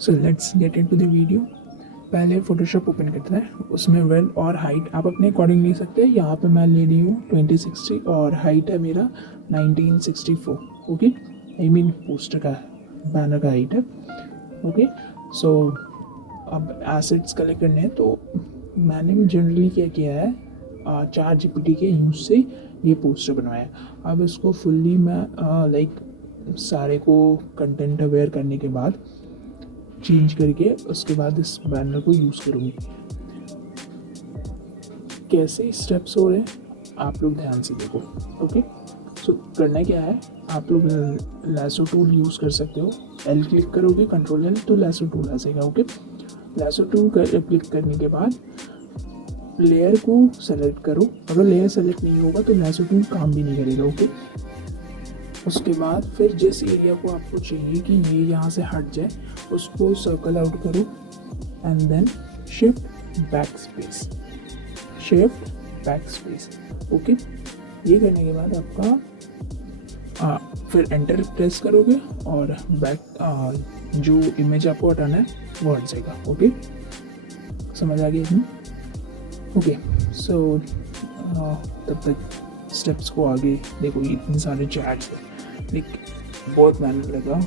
So let's get into the video. पहले Photoshop open करते हैं, उसमें वेल और हाइट आप अपने अकॉर्डिंग ले सकते हैं। यहाँ पे मैं ले रही हूँ 2060 और हाइट है मेरा 1964। ओके, आई मीन पोस्टर का बैनर का हाइट है। ओके, सो अब एसेट्स कलेक्ट करने हैं, तो मैंने जनरली क्या किया है, चार जीपीटी के यूज से ये पोस्टर बनवाया। अब इसको फुल्ली मैं लाइक सारे को कंटेंट अवेयर करने के बाद चेंज करके उसके बाद इस बैनर को यूज़ करूँगी। कैसे स्टेप्स हो रहे हैं आप लोग ध्यान से देखो। ओके, सो करना क्या है, आप लोग लैसो टूल यूज़ कर सकते हो। एल क्लिक करोगे, कंट्रोल एल, तो लैसो टूल आ जाएगा। ओके, लैसो टूल क्लिक करने के बाद लेयर को सेलेक्ट करो। अगर लेयर सेलेक्ट नहीं होगा तो लैसो टूल काम भी नहीं करेगा। ओके, उसके बाद फिर जिस एरिया को आपको चाहिए कि ये यहाँ से हट जाए, उसको सर्कल आउट करो and then shift backspace, shift backspace. Okay, ये करने के बाद आपका फिर एंटर प्रेस करोगे और बैक जो इमेज आपको हटाना है वो हट जाएगा। ओके, समझ आ गया इसमें? ओके, सो तब तक स्टेप्स को आगे देखो। ये इतने सारे चैट्स हैं, लेकिन बहुत मेहनत लगा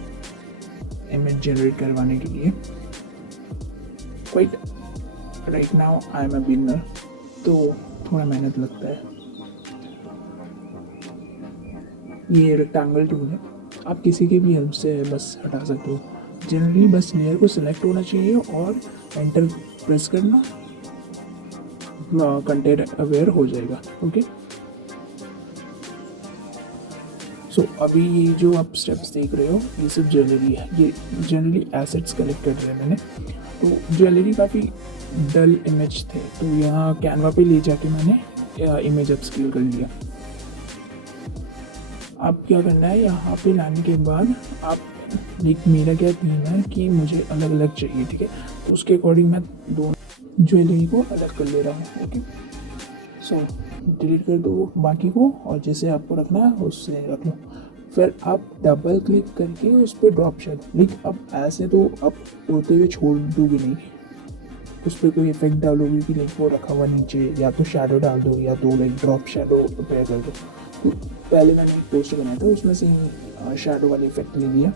इमेज जनरेट करवाने के लिए। Quite right now I am a beginner, तो थोड़ा मेहनत लगता है। ये रेक्टेंगल टूल है, आप किसी की भी हेल्प से बस हटा सकते हो। जनरली बस लेयर को सिलेक्ट होना चाहिए और एंटर प्रेस करना, कंटेंट अवेयर हो जाएगा। ओके, सो अभी ये जो आप स्टेप्स देख रहे हो ये सब ज्वेलरी है। ये जनरली एसेट्स कलेक्ट कर रहे हैं मैंने। तो ज्वेलरी काफ़ी डल इमेज थे, तो यहाँ कैनवा पे ले जाके मैंने इमेज अपस्केल कर लिया। अब क्या करना है, यहाँ पे लाने के बाद आप एक, मेरा क्या थीम है कि मुझे अलग अलग चाहिए, ठीक है, तो उसके अकॉर्डिंग मैं दोनों ज्वेलरी को अलग कर ले रहा हूँ। ओके, सो डिलीट कर दो बाकी को और जैसे आपको रखना है उससे रख लो। फिर आप डबल क्लिक करके उस पर ड्रॉप शेडो, लेकिन अब ऐसे तो आप उड़ते हुए छोड़ दोगे नहीं, उस पर कोई इफेक्ट डालोगे कि लाइक वो रखा हुआ नीचे, या तो शेडो डाल दो या तो लाइक ड्रॉप शेडो अप्लाई कर दो। तो पहले मैंने एक पोस्टर बनाया था, उसमें से ही शेडो वाले इफेक्ट ले लिया।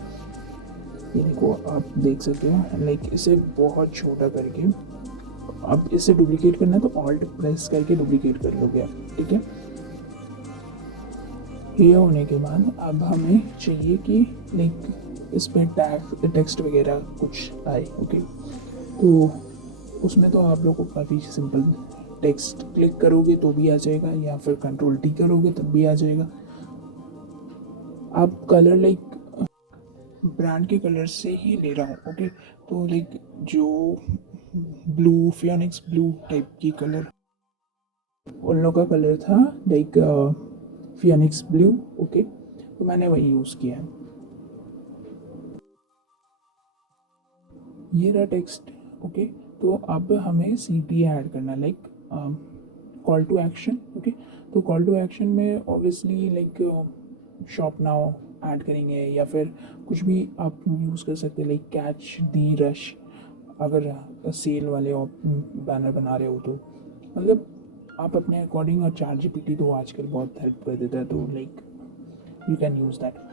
ये देखो आप देख सकते हो, लाइक इसे बहुत छोटा करके अब इसे डुप्लीकेट करना है तो ऑल्ट प्रेस करके डुप्लीकेट कर लोगे आप, ठीक है। ये होने के बाद अब हमें चाहिए कि लाइक इस पर टैग टेक्स्ट वगैरह कुछ आए। ओके, तो उसमें तो आप लोग को काफ़ी सिंपल, टेक्स्ट क्लिक करोगे तो भी आ जाएगा या फिर कंट्रोल टी करोगे तब भी आ जाएगा। आप कलर लाइक ब्रांड के कलर से ही ले रहा हूँ। ओके, तो लाइक जो ब्लू, फियोनिक्स ब्लू टाइप की कलर, उन लोगों का कलर था लाइक फियोनिक्स ब्लू। ओके, तो मैंने वही यूज़ किया है। ये रहा टेक्स्ट। ओके, तो अब हमें सी टी ऐड करना है, like call to action. Okay, तो कॉल टू एक्शन में obviously like shop now add करेंगे या फिर कुछ भी आप यूज़ कर सकते हैं, लाइक कैच दी रश, अगर सेल वाले बैनर बना रहे हो तो मतलब आप अपने अकॉर्डिंग। और चार जीपीटी तो आजकल बहुत हेल्प कर देता है, तो like you can use that.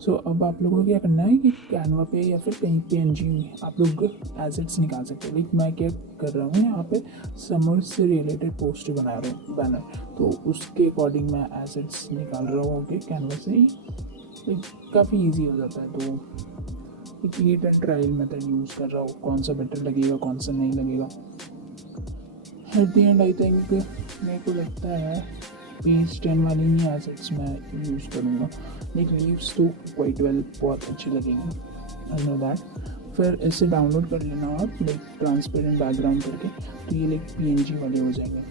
So अब आप लोगों को क्या करना है कि कैनवा पे या फिर कहीं पे एनजी आप लोग एसेट्स निकाल सकते हो। लाइक मैं क्या कर रहा हूँ, यहाँ पे समर से रिलेटेड पोस्टर बना रहा हूँ बैनर, तो उसके अकॉर्डिंग मैं एसेट्स निकाल रहा हूँ। ओके, कैनवा से ही लाइक काफ़ी ईजी हो जाता है। तो एक heat and trial method use कर रहा हूँ, कौन सा बेटर लगेगा कौन सा नहीं लगेगा। At the and I think मेरे को लगता है पेज 10 वाली ही एसेट्स मैं यूज़ करूँगा। लाइक लीव्स तो क्वाइट वेल बहुत अच्छी लगेंगी, आई नो दैट। फिर इसे डाउनलोड कर लेना आप लाइक ट्रांसपेरेंट बैकग्राउंड करके, तो ये लाइक पीएनजी वाले हो जाएंगे।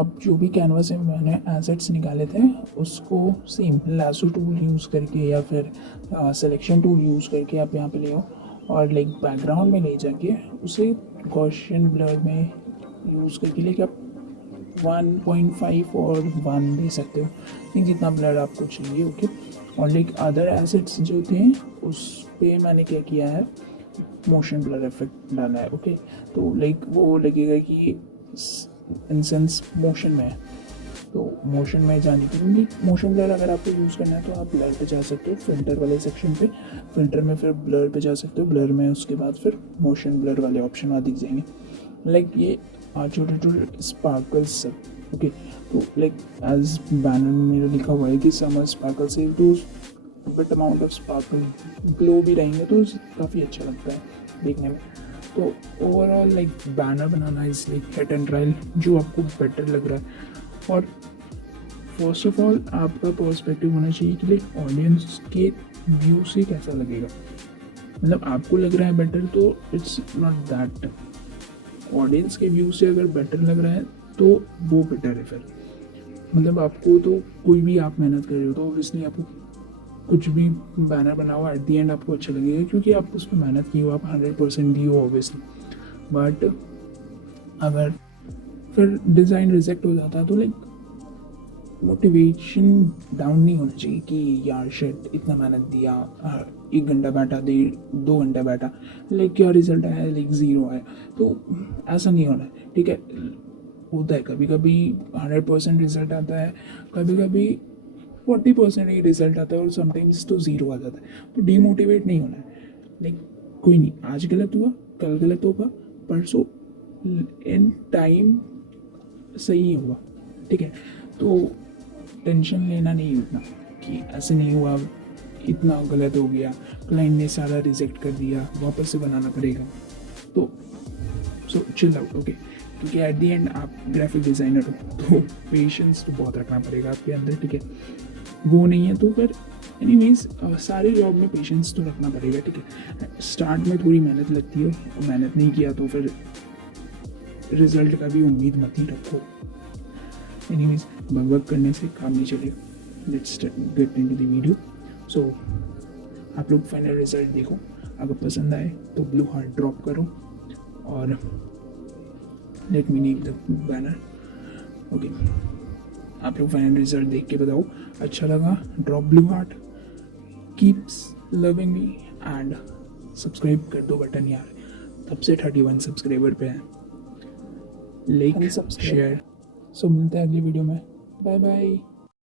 अब जो भी कैनवा से मैंने एसेट्स निकाले थे उसको सेम लासो टूल यूज़ करके या फिर सिलेक्शन टूल यूज़ करके आप यहाँ पे ले आओ और लाइक बैकग्राउंड में ले जाके उसे गॉसियन ब्लर में यूज़ करके लेके आप 1.5 और 1 दे सकते हो, नहीं जितना ब्लर आपको चाहिए। ओके, और लाइक अदर एसेट्स जो थे उस पे मैंने क्या किया है, मोशन ब्लर इफेक्ट डाला है। ओके, तो लाइक वो लगेगा कि इंसेंस मोशन में है, तो मोशन में जाने के लिए मोशन ब्लर अगर आपको यूज़ करना है तो आप ब्लर पे जा सकते हो, फिल्टर वाले सेक्शन पे, फिल्टर में फिर ब्लर पे जा सकते हो, ब्लर में उसके बाद फिर मोशन ब्लर वाले ऑप्शन वहाँ दिख जाएंगे। लाइक ये छोटे छोटे स्पार्कल्स सब। ओके, तो लाइक एज बैनर में मेरा लिखा हुआ है कि समर स्पार्कल से तो but amount of sparkle glow भी रहेंगे तो काफ़ी अच्छा लगता है देखने में। तो overall like banner banana is like hit and trial, जो आपको बेटर लग रहा है। और फर्स्ट ऑफ ऑल आपका पर्सपेक्टिव होना चाहिए कि लाइक ऑडियंस के व्यू से कैसा लगेगा, मतलब आपको लग रहा है बेटर तो इट्स नॉट दैट, ऑडियंस के व्यू से अगर बेटर लग रहा है तो वो बेटर है फिर। मतलब आपको तो कोई भी आप मेहनत कर रहे हो तो ऑब्वियसली आपको कुछ भी बैनर बनाओ एट दी एंड आपको अच्छा लगेगा क्योंकि आप उस पर मेहनत की हो, आप 100% दी हो ऑब्वियसली। बट अगर फिर डिज़ाइन रिजेक्ट हो जाता है तो लाइक मोटिवेशन डाउन नहीं होना चाहिए कि यार शिट इतना मेहनत दिया, 1 घंटा बैठा, 2 घंटा बैठा, लाइक क्या रिजल्ट आया, लाइक 0 आया, तो ऐसा नहीं होना है। ठीक है, होता है कभी कभी 100% रिजल्ट आता है, कभी कभी 40% ही रिजल्ट आता है और समटाइम्स तो 0 आ जाता है, तो डीमोटिवेट नहीं होना है। लाइक कोई नहीं, आज गलत हुआ, कल गलत होगा, परसों इन टाइम सही होगा। ठीक है, तो टेंशन लेना नहीं उतना कि ऐसे नहीं हुआ, इतना गलत हो गया, क्लाइंट ने सारा रिजेक्ट कर दिया, वापस से बनाना पड़ेगा। तो सो चिल आउट। ओके, क्योंकि एट दी एंड आप ग्राफिक डिज़ाइनर हो तो पेशेंस तो बहुत रखना पड़ेगा आपके अंदर। ठीक है, वो नहीं है तो फिर एनीवेज सारे जॉब में पेशेंस तो रखना पड़ेगा। ठीक है, स्टार्ट में थोड़ी मेहनत लगती है, मेहनत नहीं किया तो फिर रिजल्ट का भी उम्मीद मत ही रखो। एनीवेज बकबक करने से काम नहीं चलेगा, let's get into the video. So आप लोग फाइनल रिजल्ट देखो, अगर पसंद आए तो ब्लू हार्ट ड्रॉप करो और let me name the banner. Okay, आप लोग फाइनल रिजल्ट देख के बताओ, अच्छा लगा drop blue heart, keeps loving me and subscribe कर दो बटन यार, तब से 31 सब्सक्राइबर पे हैं, लाइक शेयर। सो मिलते हैं अगली वीडियो में, बाय बाय।